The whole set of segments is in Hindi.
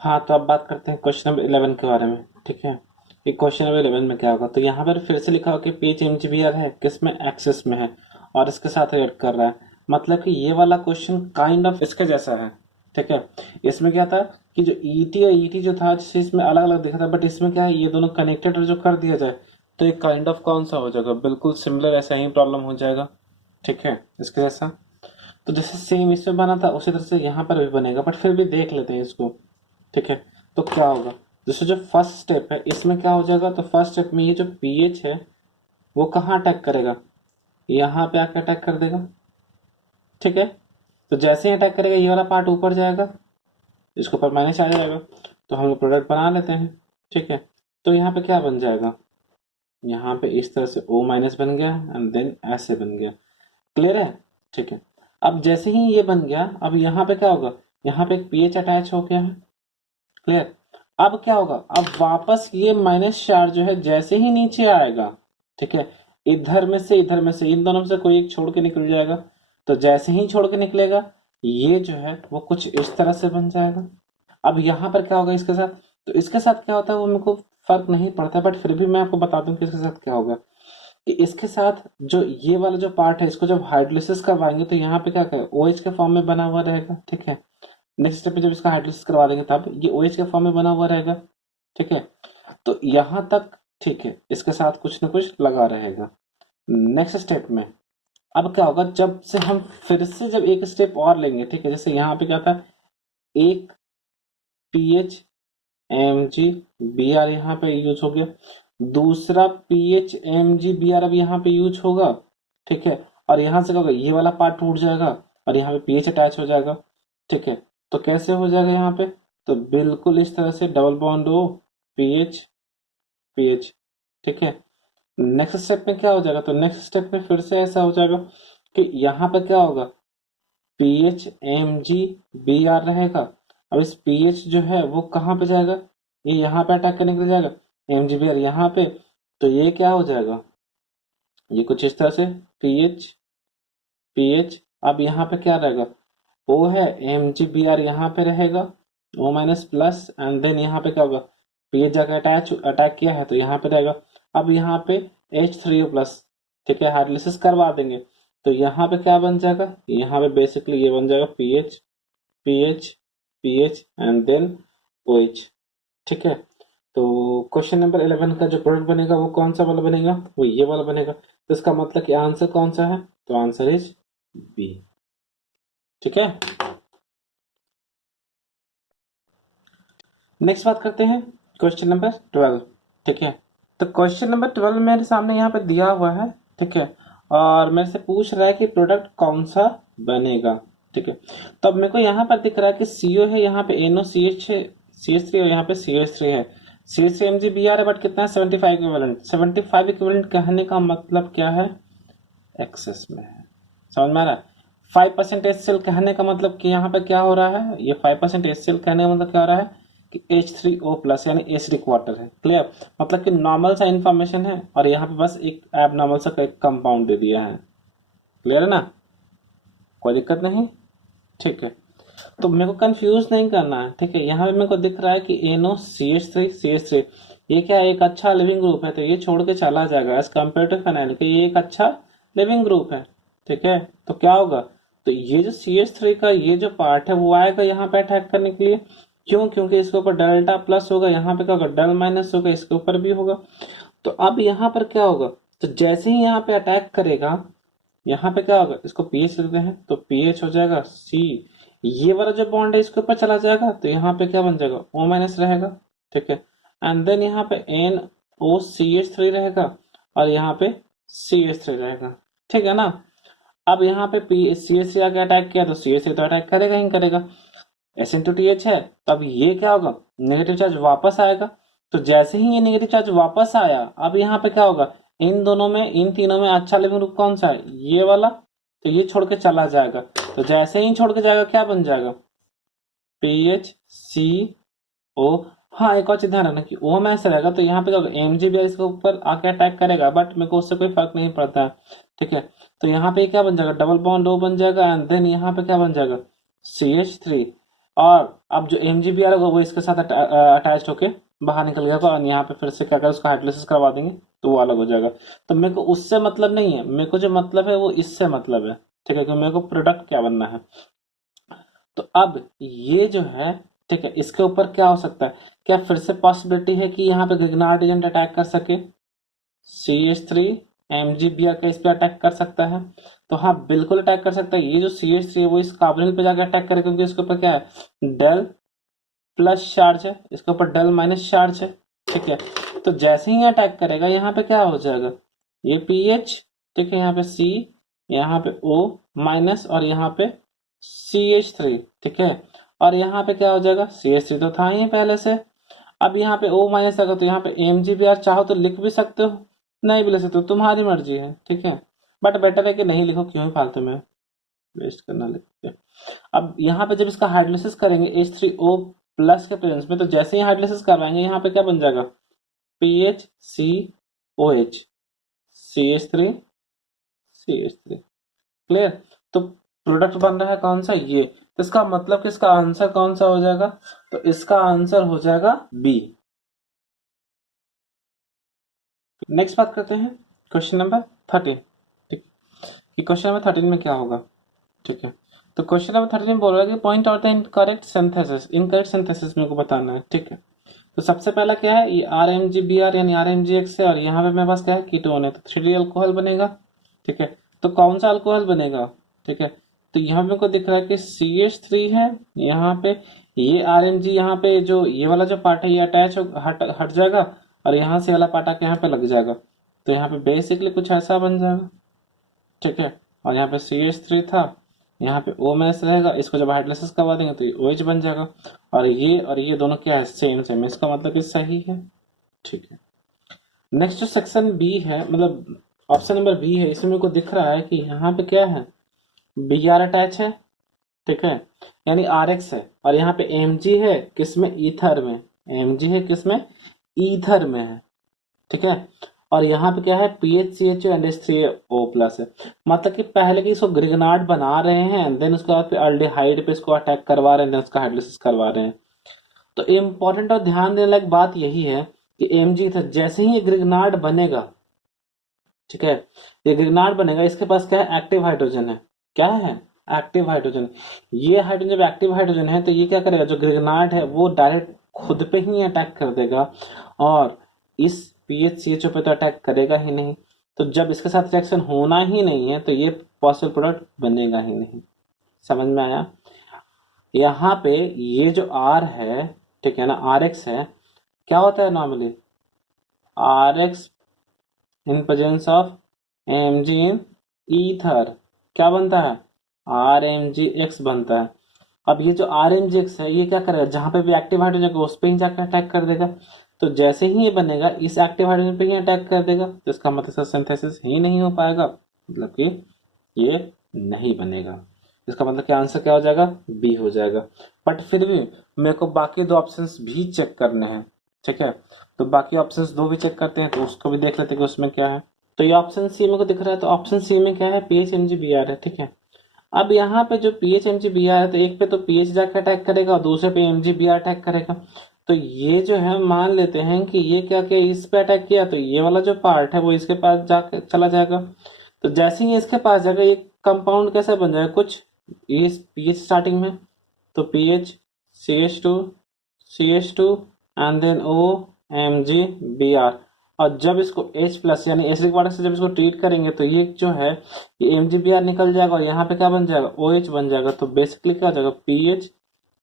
हाँ, तो अब बात करते हैं क्वेश्चन नंबर 11 के बारे में। ठीक है, ये क्वेश्चन नंबर 11 में क्या होगा, तो यहाँ पर फिर से लिखा हो कि पेज एमजीबीआर है, किसमें, एक्सेस में है, और इसके साथ रिलेट कर रहा है। मतलब कि ये वाला क्वेश्चन काइंड ऑफ इसके जैसा है। ठीक है, इसमें क्या था कि जो ईटी और ईटी जो था, जैसे इसमें अलग अलग दिखा था, बट इसमें क्या है, ये दोनों कनेक्टेड जो कर दिया जाए तो ये काइंड ऑफ कौन सा हो जाएगा, बिल्कुल सिमिलर ऐसा ही प्रॉब्लम हो जाएगा। ठीक है, इसके जैसा। तो जैसे सेम इसमें बना था उसी तरह से यहाँ पर भी बनेगा, बट फिर भी देख लेते हैं इसको। ठीक है, तो क्या होगा, जैसे जो फर्स्ट स्टेप है इसमें क्या हो जाएगा, तो फर्स्ट स्टेप में ये जो पीएच है वो कहाँ अटैक करेगा, यहाँ पे आके अटैक कर देगा। ठीक है, तो जैसे ही अटैक करेगा ये वाला पार्ट ऊपर जाएगा, इसके ऊपर माइनस आ जाएगा, तो हम लोग प्रोडक्ट बना लेते हैं। ठीक है, तो यहाँ पे क्या बन जाएगा, यहाँ पे इस तरह से O माइनस बन गया एंड देन ऐसे बन गया। क्लियर है। ठीक है, अब जैसे ही ये बन गया, अब यहाँ पे क्या होगा, यहाँ पे एक पीएच अटैच हो गया है। क्लियर। अब क्या होगा, अब वापस ये माइनस चार्ज जो है जैसे ही नीचे आएगा, ठीक है, इधर में से इन दोनों में से कोई एक छोड़ के निकल जाएगा। तो जैसे ही छोड़ के निकलेगा ये जो है वो कुछ इस तरह से बन जाएगा। अब यहाँ पर क्या होगा इसके साथ, तो इसके साथ क्या होता है वो मेरे को फर्क नहीं पड़ता, बट फिर भी मैं आपको बता दूं कि इसके साथ क्या होगा, कि इसके साथ जो ये वाला जो पार्ट है इसको जब हाइड्रोलिसिस करवाएंगे तो यहाँ पे क्या करें, OH के फॉर्म में बना हुआ रहेगा। ठीक है, नेक्स्ट स्टेप पे जब इसका हाइड्रोलिसिस करवा देंगे तब ये OH के फॉर्म में बना हुआ रहेगा। ठीक है, तो यहाँ तक ठीक है, इसके साथ कुछ ना कुछ लगा रहेगा। नेक्स्ट स्टेप में अब क्या होगा, जब से हम फिर से जब एक स्टेप और लेंगे, ठीक है, जैसे यहाँ पे क्या था, एक PH M G B R यहाँ पे यूज हो गया, दूसरा PH M G B R अब यहाँ पे यूज होगा। ठीक है, और यहाँ से क्या होगा, ये वाला पार्ट टूट जाएगा और यहाँ पे पीएच अटैच हो जाएगा। ठीक है, तो कैसे हो जाएगा यहाँ पे, तो बिल्कुल इस तरह से double bond O PH PH. ठीक है, नेक्स्ट स्टेप में क्या हो जाएगा, तो नेक्स्ट स्टेप में फिर से ऐसा हो जाएगा कि यहाँ पे क्या होगा, PH M G B R रहेगा। अब इस पीएच जो है वो कहाँ पे जाएगा, ये यहाँ पे अटैक करने के लिए जाएगा, एम जी बी आर यहाँ पे, तो ये क्या हो जाएगा, ये कुछ इस तरह से पीएच पीएच। अब यहाँ पे क्या रहेगा, ओ है, एम जी बी आर यहाँ पे रहेगा, O minus plus, and then यहाँ पे क्या होगा, पीएच जाकर अटैच अटैक किया है तो यहाँ पे रहेगा। अब यहाँ पे H3O प्लस। ठीक है, हाइड्रोलिसिस करवा देंगे तो यहाँ पे क्या बन जाएगा, यहाँ पे बेसिकली ये बन जाएगा PH PH PH and then OH। ठीक है, तो क्वेश्चन नंबर 11 का जो प्रोडक्ट बनेगा वो कौन सा वाला बनेगा, वो ये वाला बनेगा। तो इसका मतलब कि आंसर कौन सा है, तो आंसर इज बी। ठीक है, नेक्स्ट बात करते हैं क्वेश्चन नंबर 12। ठीक है, तो क्वेश्चन नंबर 12 मेरे सामने यहाँ पे दिया हुआ है। ठीक है, और मेरे से पूछ रहा है कि प्रोडक्ट कौन सा बनेगा। ठीक है, तो अब मेरे को यहाँ पर दिख रहा है कि CO है, यहाँ पे NOCH है, CH3, और यहाँ पे CH3 है, CH3 MgBr है, बट कितना है, 75 इक्विवेलेंट। 75 इक्विवेलेंट कहने का मतलब क्या है, एक्सेस में है। समझ में आ रहा है, 5% HCl कहने का मतलब कि यहाँ पे क्या हो रहा है, ये 5% HCl कहने का मतलब क्या हो रहा है कि H3O प्लस यानी एसिडिक वाटर है। क्लियर, मतलब कि नॉर्मल सा इंफॉर्मेशन है और यहाँ पे बस एक एबनॉर्मल सा एक कंपाउंड दे दिया है। क्लियर है ना, कोई दिक्कत नहीं। ठीक है, तो मेरे को कंफ्यूज नहीं करना है। ठीक है, यहाँ पे मेरे को दिख रहा है कि NOCH3 ये क्या है, एक अच्छा लिविंग ग्रुप है, तो ये छोड़ के चला जाएगा एज कम्पेयर टू फेनाइल के, ये एक अच्छा लिविंग ग्रुप है। ठीक है, तो क्या होगा, तो ये जो CH3 का ये जो पार्ट है वो आएगा यहाँ पे अटैक करने के लिए। क्यों, क्योंकि इसके ऊपर डेल्टा प्लस होगा, यहाँ पे क्या होगा, डेल माइनस होगा, इसके ऊपर भी होगा। तो अब यहाँ पर क्या होगा, तो जैसे ही यहाँ पे अटैक करेगा, यहाँ पे क्या होगा, इसको पीएच लिखते हैं तो पीएच हो जाएगा C, ये वाला जो बॉन्ड है इसके ऊपर चला जाएगा तो यहाँ पे क्या बन जाएगा, O माइनस रहेगा। ठीक है, एंड देन यहाँ पे NOCH3 रहेगा और यहाँ पे CH3 रहेगा। ठीक है ना, अब यहाँ पे CH3 आके अटैक किया तो CH3 तो अटैक करेगा ही करेगा, SN2TH है, तो अब ये क्या होगा, नेगेटिव चार्ज वापस आएगा। तो जैसे ही ये नेगेटिव चार्ज वापस आया, अब यहाँ पे क्या होगा, इन दोनों में, इन तीनों में अच्छा लिविंग ग्रुप कौन सा है, ये वाला, तो ये छोड़ के चला जाएगा। तो जैसे ही छोड़ के जाएगा क्या बन जाएगा, PHCO। हाँ, एक और चीज ध्यान रखना कि O में ऐसे रहेगा तो यहाँ पे क्या होगा, MgBr इसके ऊपर आके अटैक करेगा, बट मेरे को उससे कोई फर्क नहीं पड़ता है। ठीक है, तो यहाँ पे क्या बन जाएगा, डबल बॉन्ड O बन जाएगा, एंड देन यहाँ पे क्या बन जाएगा, CH3। और अब जो MgBr होगा वो इसके साथ अटैच होके बाहर निकल गया और यहाँ पे फिर से क्या करें, उसका हाइड्रोलिसिस करवा देंगे तो वो अलग हो जाएगा। तो मेरे को उससे मतलब नहीं है, मेरे को जो मतलब है वो इससे मतलब है, ठीक है, क्योंकि मेरे को प्रोडक्ट क्या बनना है। तो अब ये जो है, ठीक है, इसके ऊपर क्या हो सकता है, क्या फिर से पॉसिबिलिटी है कि यहाँ पे ग्रिग्नार्ड एजेंट अटैक कर सके, CH3 MgBr का इस पे अटैक कर सकता है। तो हाँ बिल्कुल अटैक कर सकता है। ये जो CH3 है वो इस कार्बोनिल पे जाकर अटैक करेगा, क्योंकि इसके ऊपर क्या है, डेल प्लस चार्ज है, इसके ऊपर डेल माइनस चार्ज है, ठीक है। तो जैसे ही अटैक करेगा यहाँ पे क्या हो जाएगा, ये PH, ठीक है, यहाँ पे C, यहाँ पे O माइनस और यहाँ पे CH3, ठीक है। और यहाँ पे क्या हो जाएगा, CH3 तो था ही पहले से। अब यहाँ पे O माइनस आएगा तो यहाँ पे MgBr चाहो तो लिख भी सकते हो, नहीं भी लिख सकते हो, तुम्हारी मर्जी है, ठीक है। बट बेटर है कि नहीं लिखो, क्यों ही फालतू में वेस्ट करना लिख के। अब यहाँ पे जब इसका हाइड्रोलिसिस करेंगे H3O प्लस के प्रेजेंस में, तो जैसे ही हाइड्रोलिसिस करवाएंगे यहाँ पे क्या बन जाएगा, PHCOH, CH3 CH3, क्लियर। तो प्रोडक्ट बन रहा है कौन सा, ये। तो इसका मतलब कि इसका आंसर कौन सा हो जाएगा, तो इसका आंसर हो जाएगा बी। नेक्स्ट बात करते हैं क्वेश्चन नंबर 13, ठीक। कि क्वेश्चन नंबर 13 में क्या होगा, ठीक है। तो क्वेश्चन नंबर 13 में बोल रहा है कि point out the incorrect synthesis, incorrect synthesis मेरे को बताना है, ठीक है। तो सबसे पहला क्या है, ये RMgBr यानी RMgX है और यहाँ पे मेरे पास क्या है, कीटोन है, तो 3D अल्कोहल बनेगा, ठीक है। तो कौन सा अल्कोहल बनेगा, ठीक है। तो यहाँ मेरे को दिख रहा है कि CH3 है, यहाँ पे ये RMg, यहाँ पे जो ये वाला जो पार्ट है ये अटैच हट हट जाएगा और यहाँ से वाला पार्ट आके यहाँ पे लग जाएगा, तो यहाँ पे बेसिकली कुछ ऐसा बन जाएगा, ठीक है। और यहाँ पे CH3 था, यहाँ पे O माइनस रहेगा, इसको जब हाइड्रोलाइसिस करवा देंगे तो ये OH बन जाएगा। और ये दोनों क्या है, सेम सेम, इसका मतलब कि सही है, ठीक है। नेक्स्ट जो सेक्शन बी है, मतलब ऑप्शन नंबर बी है, इसमें मेरे को दिख रहा है कि यहाँ पे क्या है, BR अटैच है, ठीक है, यानी RX है। और यहाँ पे Mg है किसमें, ईथर में, Mg है किसमें, ईथर में है, ठीक है। और यहाँ पे क्या है, PHCHO एंड H3O प्लस है, मतलब कि पहले की इसको ग्रिगनार्ड बना रहे हैं, देन उसके बाद फिर अल्डिहाइड पे इसको अटैक करवा रहे हैं, देन उसका हाइड्रोलिसिस करवा रहे हैं। तो इम्पोर्टेंट और ध्यान देने लायक बात यही है कि Mg था, जैसे ही ये ग्रिगनार्ड बनेगा, ठीक है, ये ग्रिगनार्ड बनेगा, इसके पास क्या है, एक्टिव हाइड्रोजन है, क्या है, एक्टिव हाइड्रोजन। ये हाइड्रोजन जब एक्टिव हाइड्रोजन है तो ये क्या करेगा, जो ग्रिगनार्ड है वो डायरेक्ट खुद पे ही अटैक कर देगा और इस PHCHO पे तो अटैक करेगा ही नहीं। तो जब इसके साथ रिएक्शन होना ही नहीं है तो ये पॉसिबल प्रोडक्ट बनेगा ही नहीं। समझ में आया। यहाँ पे ये जो R है, ठीक है ना, RX है, क्या होता है normally, RX in presence of Mg in ether क्या बनता है, RMgX बनता है। अब ये जो RMgX है ये क्या करेगा, जहां पे भी एक्टिव हाइड्रोजन है उस पे ही जाकर अटैक कर देगा। तो जैसे ही ये बनेगा इस एक्टिव हाइड्रोजन पे ही अटैक कर देगा, तो इसका मतलब सिंथेसिस ही नहीं हो पाएगा, मतलब कि ये नहीं बनेगा। इसका मतलब कि आंसर क्या हो जाएगा, बी हो जाएगा। बट फिर भी मेरे को बाकी दो ऑप्शंस भी चेक करने हैं, ठीक है। तो बाकी ऑप्शंस दो भी चेक करते हैं, तो उसको भी देख लेते हैं कि उसमें क्या है। तो ये ऑप्शन सी मेरे को दिख रहा है, तो ऑप्शन सी में क्या है, PHMgBr है, ठीक है। अब यहाँ पे जो PHMgBr है, तो एक पे तो PH जाकर अटैक करेगा और दूसरे पे MgBr अटैक करेगा। तो ये जो है मान लेते हैं कि ये क्या किया, इस पे अटैक किया, तो ये वाला जो पार्ट है वो इसके पास जाकर चला जाएगा। तो जैसे ही इसके पास जाएगा ये कंपाउंड कैसे बन जाएगा, कुछ ये PH स्टार्टिंग में, तो PH CH2 and then O MgBr। और जब इसको H प्लस यानी एसिडिक वाटर से जब इसको ट्रीट करेंगे तो ये जो है ये MgBr निकल जाएगा और यहाँ पे क्या बन जाएगा, OH बन जाएगा। तो बेसिकली क्या हो जाएगा, PH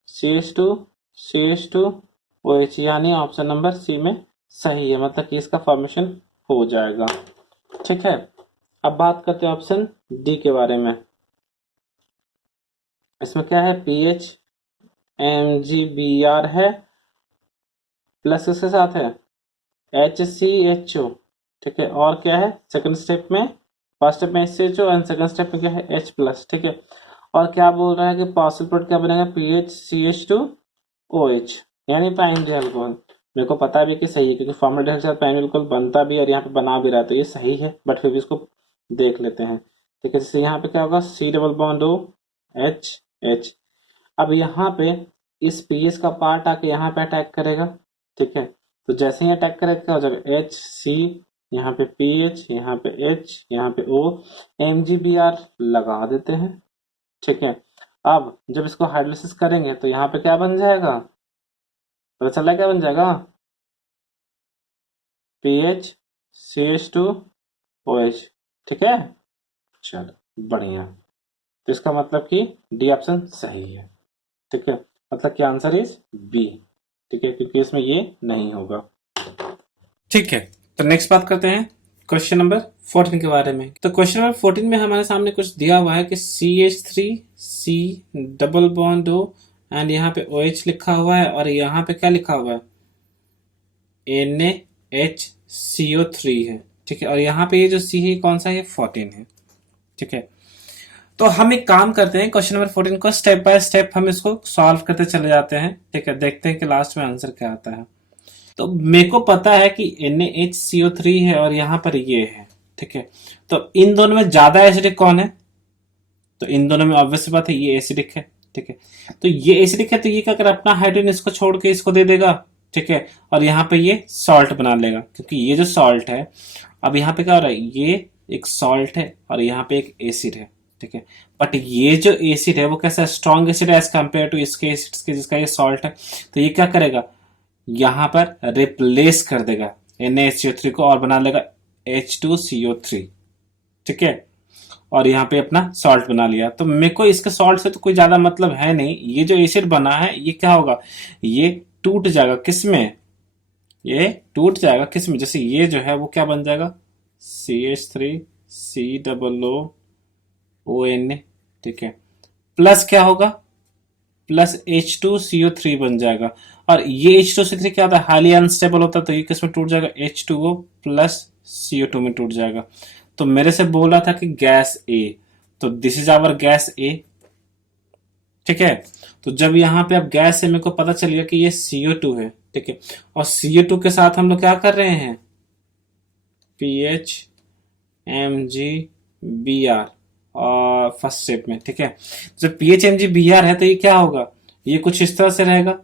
CH2 OH, यानी ऑप्शन नंबर सी में सही है, मतलब कि इसका फॉर्मेशन हो जाएगा, ठीक है। अब बात करते हैं ऑप्शन डी के बारे में। इसमें क्या है, PHMgBr है प्लस इसके साथ है HCHO, ठीक है। और क्या है सेकंड स्टेप में, फर्स्ट स्टेप में HCHO एंड सेकंड स्टेप में क्या है H प्लस, ठीक है। और क्या बोल रहा है कि पॉसिबल प्रोडक्ट क्या बनेगा, PHCH2OH यानी प्राइमरी अल्कोहल। मेरे को पता भी कि सही है, क्योंकि फॉर्मल्डिहाइड के साथ प्राइमरी अल्कोहल बनता भी और यहाँ पे बना भी रहा है, तो ये सही है, बट फिर भी इसको देख लेते हैं, ठीक है। जैसे यहाँ पे क्या होगा, C double bond O H H। अब यहाँ पे इस पीएच का पार्ट आके यहाँ पे अटैक करेगा, ठीक है। तो जैसे ही अटैक करेगा क्या हो जाएगा, एच सी, यहाँ पे पीएच, यहाँ पे एच, यहाँ पे ओ, एमजीबीआर लगा देते हैं, ठीक है। अब जब इसको हाइड्रोलिसिस करेंगे तो यहाँ पे क्या बन जाएगा, पता चला क्या बन जाएगा, PH C H two O H, ठीक है। चलो बढ़िया, तो इसका मतलब कि डी ऑप्शन सही है, ठीक है। मतलब कि आंसर इज बी, ठीक है, क्योंकि इसमें ये नहीं होगा, ठीक है। तो नेक्स्ट बात करते हैं क्वेश्चन नंबर 14 के बारे में। तो क्वेश्चन नंबर 14 में हमारे सामने कुछ दिया हुआ है कि CH3C double bond O and यहाँ पे OH लिखा हुआ है और यहाँ पे क्या लिखा हुआ है, NaHCO3 है, ठीक है। और यहाँ पे ये जो C है कौन सा है, 14 है, ठीक है। तो हम एक काम करते हैं, क्वेश्चन नंबर 14 को स्टेप बाय स्टेप हम इसको सॉल्व करते चले जाते हैं, ठीक है। देखते हैं कि लास्ट में आंसर क्या आता है। तो मेरे को पता है कि NaHCO3 है और यहाँ पर ये है, ठीक है। तो इन दोनों में ज्यादा एसिडिक कौन है, तो इन दोनों में ऑब्वियस बात है ये एसिडिक है, ठीक है। तो ये एसिडिक है तो ये क्या कर अपना हाइड्रोजन इसको छोड़ के इसको दे देगा, ठीक है। और यहाँ पे ये सॉल्ट बना लेगा, क्योंकि ये जो सॉल्ट है, अब यहाँ पे क्या हो रहा है, ये एक सॉल्ट है और यहाँ पे एक एसिड है, ठीक है। बट ये जो एसिड है वो कैसा स्ट्रॉन्ग एसिड है एज कंपेयर टू इसके एसिड्स के जिसका ये सॉल्ट है। तो ये क्या करेगा, यहां पर रिप्लेस कर देगा NaHCO3 को और बना लेगा H2CO3, ठीक है। और यहाँ पे अपना सॉल्ट बना लिया। तो मेरे को इसके सॉल्ट से तो कोई ज्यादा मतलब है नहीं, ये जो एसिड बना है ये क्या होगा, ये टूट जाएगा किसमें, ये टूट जाएगा किसमें, जैसे ये जो है वो क्या बन जाएगा, CH3COONA, ठीक है। प्लस क्या होगा, प्लस H2CO3 बन जाएगा। और ये H2CO3 क्या होता है, हाईली अनस्टेबल होता है, तो ये किसमें टूट जाएगा, H2O प्लस CO2 में टूट जाएगा। तो मेरे से बोला था कि गैस A, तो this is our gas A, ठीक है। तो जब यहाँ पे अब गैस है, मेरे को पता चल गया कि ये CO2 है, ठीक है। और CO2 के साथ हम लोग क्या कर रहे हैं, PHMgBr और फर्स्ट स्टेप में, ठीक है। जब PHMgBr है तो ये क्या होगा, ये कुछ इस तरह से रहेगा,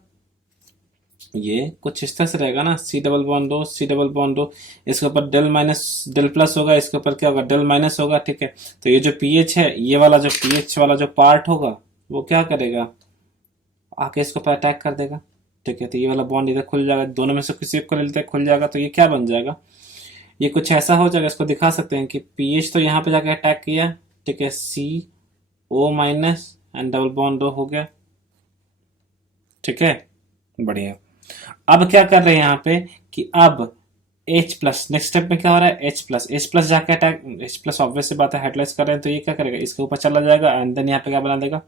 ये कुछ इस तरह से रहेगा ना, C double bond O, C double bond O, इसके ऊपर डेल माइनस डेल प्लस होगा, इसके ऊपर क्या होगा, डेल माइनस होगा, ठीक है। तो ये जो पीएच है, ये वाला जो पीएच वाला जो पार्ट होगा वो क्या करेगा, आके इसके ऊपर अटैक कर देगा, ठीक है। तो ये वाला बॉन्ड इधर खुल जाएगा, दोनों में से किसी एक को ले लेते हैं, खुल जाएगा। तो ये क्या बन जाएगा, ये कुछ ऐसा हो जाएगा, इसको दिखा सकते हैं कि पीएच तो यहाँ पे जाके अटैक किया, ठीक है, CO minus and double bond O हो गया, ठीक है, बढ़िया। अब क्या कर रहे हैं यहाँ पे कि अब H प्लस, नेक्स्ट स्टेप में क्या हो रहा है, H प्लस जाके अटैक, H प्लस ऑब्वियस सी बात है हाइड्रोलाइज कर रहे हैं, तो ये क्या करेगा, इसके ऊपर चला जाएगा एंड देन यहाँ पे क्या बना देगा,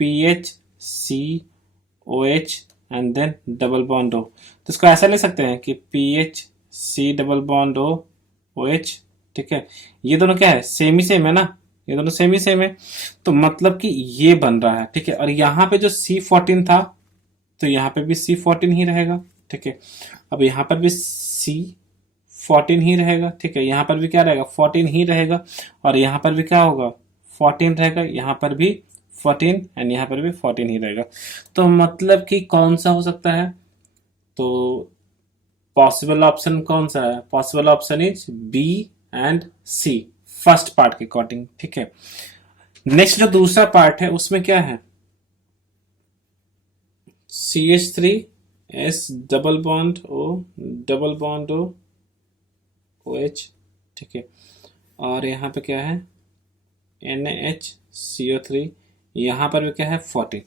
PHCOH and then double bond O। तो इसको ऐसा ले सकते हैं कि PHC डबल बॉन्ड OH, ठीक है। ये दोनों क्या है, सेम ही सेम है ना, ये दोनों सेम ही सेम है, तो मतलब कि ये बन रहा है, ठीक है। और यहाँ पे जो C14 था तो यहाँ पे भी C14 ही रहेगा, ठीक है। अब यहाँ पर भी C14 ही रहेगा, ठीक है। यहाँ पर भी क्या रहेगा, 14 ही रहेगा, और यहाँ पर भी क्या होगा, 14 रहेगा, यहाँ पर भी 14 एंड यहाँ पर भी 14 ही रहेगा। तो मतलब कि कौन सा हो सकता है, तो पॉसिबल ऑप्शन कौन सा है, possible option is B and C, first part के अकॉर्डिंग, ठीक है। नेक्स्ट जो दूसरा पार्ट है उसमें क्या है, CH3S double bond O double bond O OH, ठीक है। और यहाँ पे क्या है, NaHCO3, यहाँ पर भी क्या है, 14।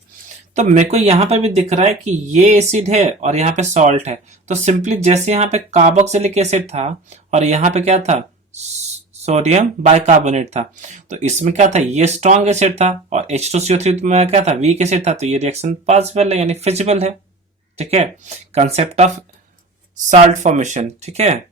तो मेरे को यहाँ पर भी दिख रहा है कि ये एसिड है और यहाँ पे सॉल्ट है। तो सिंपली जैसे यहाँ पे कार्बोक्सिलिक एसिड था और यहाँ पे क्या था, सोडियम बाइकार्बोनेट था, तो इसमें क्या था, ये स्ट्रॉन्ग एसिड था और H2CO3 में क्या था, वीक एसिड था। तो ये रिएक्शन पॉसिबल है यानी फिजिबल है, ठीक है। कंसेप्ट ऑफ साल्ट फॉर्मेशन, ठीक है,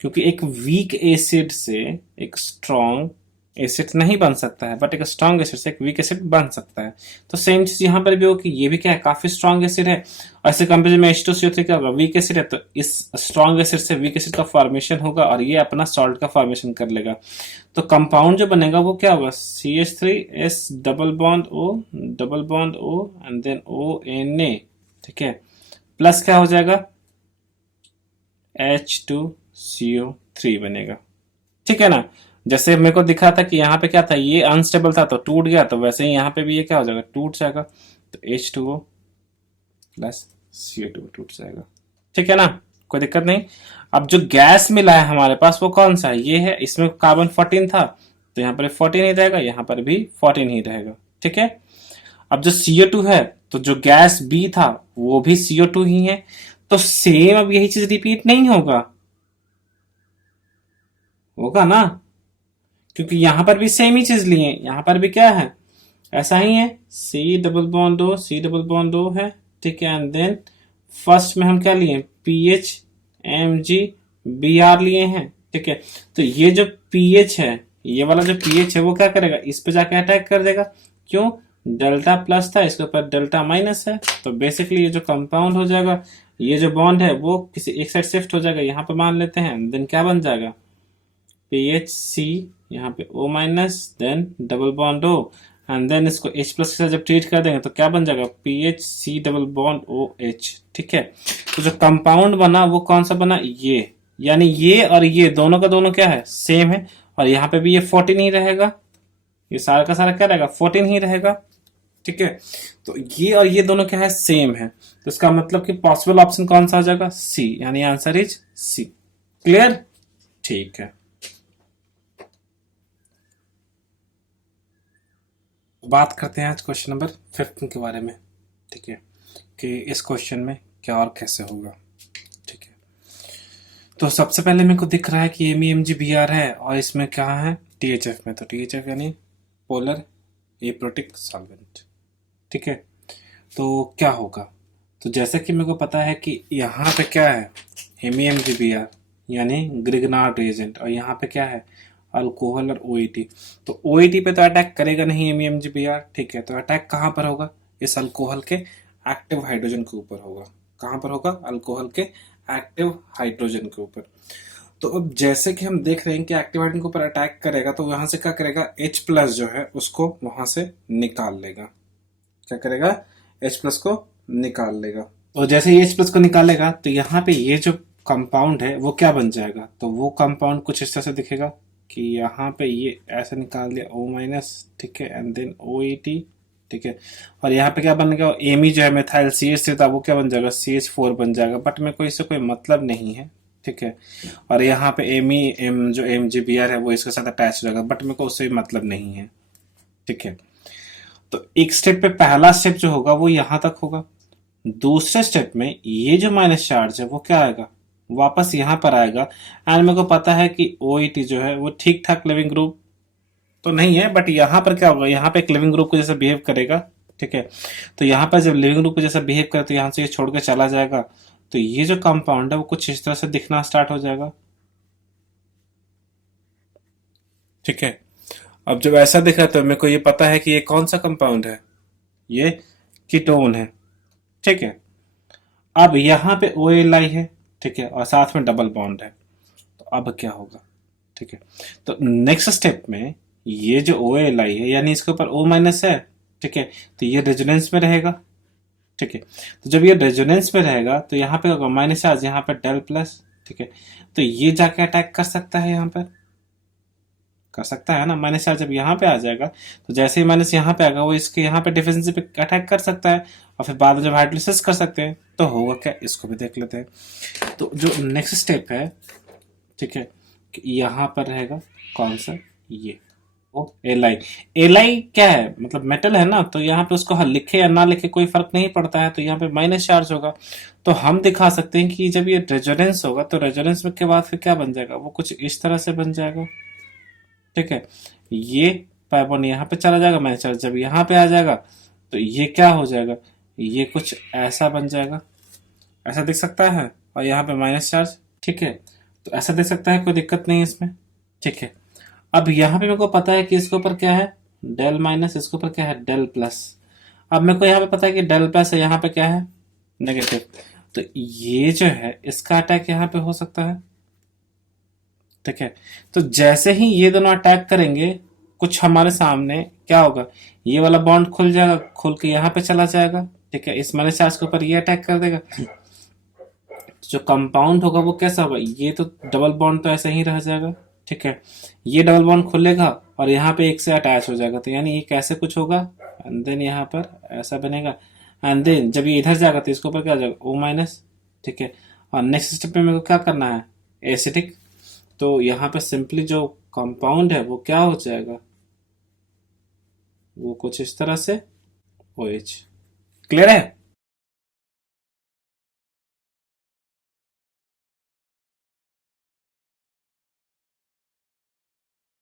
क्योंकि एक वीक एसिड से एक स्ट्रॉन्ग एसिड नहीं बन सकता है, बट एक स्ट्रॉन्ग एसिड से एक वीक एसिड बन सकता है। तो सेम चीज यहाँ पर भी होगी, ये भी क्या है, काफी स्ट्रॉन्ग एसिड है। ऐसे कंपेरिजन में H2CO3 क्या होगा, वीक एसिड है, तो इस स्ट्रॉन्ग एसिड से वीक एसिड का फॉर्मेशन होगा और ये अपना सॉल्ट का फॉर्मेशन कर लेगा। तो कंपाउंड जो बनेगा वो क्या होगा, CH3S double bond O and then ONA, ठीक है, प्लस क्या हो जाएगा, H2CO3 बनेगा, ठीक है ना। जैसे मेरे को दिखा था कि यहाँ पे क्या था, ये अनस्टेबल था तो टूट गया, तो वैसे ही यहाँ पे भी ये क्या हो जाएगा, टूट जाएगा, तो H2O प्लस CO2 टूट जाएगा, ठीक है ना, कोई दिक्कत नहीं। अब जो गैस मिला है हमारे पास वो कौन सा है, ये है, इसमें कार्बन 14 था, तो यहाँ पर 14 ही रहेगा, यहाँ पर भी 14 ही रहेगा, ठीक है। अब जो CO2 है, तो जो गैस B था वो भी CO2 ही है, तो सेम अब यही चीज रिपीट नहीं होगा, होगा ना, क्योंकि यहां पर भी सेम ही चीज लिए, यहां पर भी क्या है, ऐसा ही है, C डबल बॉन्ड O है, ठीक है, एंड देन फर्स्ट में हम क्या लिए, PH Mg Br लिए हैं, ठीक है। तो ये जो pH है, ये वाला जो pH है वो क्या करेगा, इस पे जाके अटैक कर देगा, क्यों, डेल्टा प्लस था, इसके ऊपर डेल्टा माइनस है, तो बेसिकली ये जो कंपाउंड हो जाएगा, ये जो बॉन्ड है वो किसी एक साइड शिफ्ट हो जाएगा, यहाँ पे मान लेते हैं, देन क्या बन जाएगा, PHC, यहाँ पे O minus, then double bond O, and then इसको H प्लस के साथ जब ट्रीट कर देंगे तो क्या बन जाएगा, PHC डबल बॉन्ड OH, ठीक है। तो जो कंपाउंड बना वो कौन सा बना, ये, यानी ये और ये दोनों का दोनों क्या है, सेम है, और यहाँ पे भी ये 14 ही रहेगा, ये सारा का सारा क्या रहेगा, 14 ही रहेगा, ठीक है। तो ये और ये दोनों क्या है, सेम है, तो इसका मतलब कि पॉसिबल ऑप्शन कौन सा हो जाएगा, C, यानी आंसर इज C। क्लियर, ठीक है। बात करते हैं आज क्वेश्चन नंबर 15 के बारे में, ठीक है, कि इस क्वेश्चन में क्या और कैसे होगा, ठीक है। तो सबसे पहले मेरे को दिख रहा है कि MEMGBr है और इसमें क्या है, THF में, तो THF यानी पोलर एप्रोटिक सॉल्वेंट, ठीक है। तो क्या होगा, तो जैसा कि मेरे को पता है कि यहाँ पे क्या है, MEMGBr यानी ग्रिग्नार्ड रिएजेंट, और यहाँ पे क्या है, अल्कोहल और OET। तो OET पे तो अटैक करेगा नहीं MEMGBr, ठीक है, तो अटैक कहाँ पर होगा, इस अल्कोहल के एक्टिव हाइड्रोजन के ऊपर होगा, कहाँ पर होगा, अल्कोहल के एक्टिव हाइड्रोजन के ऊपर। तो अब जैसे कि हम देख रहे हैं कि एक्टिव हाइड्रोजन के ऊपर अटैक करेगा, तो वहां से क्या करेगा, H प्लस जो है उसको वहां से निकाल लेगा, क्या करेगा, H प्लस को निकाल लेगा। तो जैसे ही H प्लस को निकालेगा तो यहाँ पे ये जो कंपाउंड है वो क्या बन जाएगा, तो वो कंपाउंड कुछ इस तरह से दिखेगा कि यहाँ पे ये ऐसे निकाल दिया O माइनस, ठीक है, एंड देन OET, ठीक है, और यहाँ पे क्या बन गया, एमी जो है मेथाइल CH3 था वो क्या बन जाएगा, CH4 बन जाएगा, बट में कोई इससे कोई मतलब नहीं है, ठीक है। और यहाँ पे जो MGBr है वो इसके साथ अटैच हो जाएगा, बट मेरे को उससे मतलब नहीं है, ठीक है। तो एक स्टेप पे पहला स्टेप जो होगा वो यहाँ तक होगा, दूसरे स्टेप में ये जो माइनस चार्ज है वो क्या आएगा, वापस यहाँ पर आएगा, एंड मेरे को पता है कि OET जो है वो ठीक ठाक लिविंग ग्रुप तो नहीं है, बट यहाँ पर क्या होगा, यहाँ पे एक लिविंग ग्रुप को जैसा बिहेव करेगा, ठीक है। तो यहाँ पर जब लिविंग ग्रुप को जैसा बिहेव करे तो यहाँ से ये छोड़ के चला जाएगा, तो ये जो कंपाउंड है वो कुछ इस तरह से दिखना स्टार्ट हो जाएगा, ठीक है। अब जब ऐसा दिखा तो मेरे को ये पता है कि ये कौन सा कंपाउंड है, ये कीटोन है, ठीक है। अब यहाँ पे OLI है, ठीक है, और साथ में डबल बॉन्ड है, तो अब क्या होगा, ठीक है। तो नेक्स्ट स्टेप में ये जो OLI है यानी इसके ऊपर O माइनस है, ठीक है, तो ये रेजोनेंस में रहेगा, ठीक है। तो जब ये रेजोनेंस में रहेगा तो यहाँ पे होगा माइनस चार्ज, यहाँ पे डेल प्लस, ठीक है। तो ये जाके अटैक कर सकता है, यहाँ पर कर सकता है ना, माइनस चार्ज जब यहाँ पे आ जाएगा तो जैसे ही माइनस यहाँ पे आएगा वो इसके यहाँ पे डिफिशिएंसी पे अटैक कर सकता है, और फिर बाद में जब हाइड्रोलिसिस कर सकते हैं तो होगा क्या, इसको भी देख लेते हैं। तो जो नेक्स्ट स्टेप है, ठीक है, कि यहाँ पर रहेगा कौन सा, ये वो एलाई क्या है, मतलब मेटल है ना, तो यहाँ पे उसको लिखे या ना लिखे कोई फर्क नहीं पड़ता है, तो यहाँ पे माइनस चार्ज होगा। तो हम दिखा सकते हैं कि जब ये रेजोनेंस होगा तो रेजोनेंस के बाद फिर क्या बन जाएगा, वो कुछ इस तरह से बन जाएगा, ठीक है। ये पाइबॉन्ड यहाँ पे चला जाएगा, माइनस चार्ज जब यहाँ पे आ जाएगा तो ये क्या हो जाएगा, ये कुछ ऐसा बन जाएगा, ऐसा दिख सकता है, और यहाँ पे माइनस चार्ज, ठीक है। तो ऐसा देख सकता है, कोई दिक्कत नहीं है इसमें, ठीक है। अब यहाँ पे मेरे को पता है कि इसके ऊपर क्या है, डेल माइनस, इसके ऊपर क्या है, डेल प्लस। अब मेरे को यहाँ पे पता है कि डेल प्लस है, यहाँ पे क्या है, नेगेटिव। तो ये जो है इसका अटैक यहाँ पे हो सकता है, ठीक है। तो जैसे ही ये दोनों अटैक करेंगे, कुछ हमारे सामने क्या होगा, ये वाला बॉन्ड खुल जाएगा, खुल के यहाँ पे चला जाएगा, ठीक है। इस माइनस चार्ज के ऊपर ये अटैक कर देगा। जो कंपाउंड होगा वो कैसा होगा, ये तो डबल बॉन्ड तो ऐसे ही रह जाएगा, ठीक है। ये डबल बॉन्ड खुलेगा और यहाँ पे एक से अटैच हो जाएगा, तो यानी ये कैसे कुछ होगा, एंड देन यहाँ पर ऐसा बनेगा, एंड देन जब ये इधर जाएगा तो इसके ऊपर क्या हो जाएगा, ओ माइनस, ठीक है। और नेक्स्ट स्टेप में मेरे को क्या करना है, एसिडिक। तो यहाँ पे सिंपली जो कंपाउंड है वो क्या हो जाएगा, वो कुछ इस तरह से OH। क्लियर है।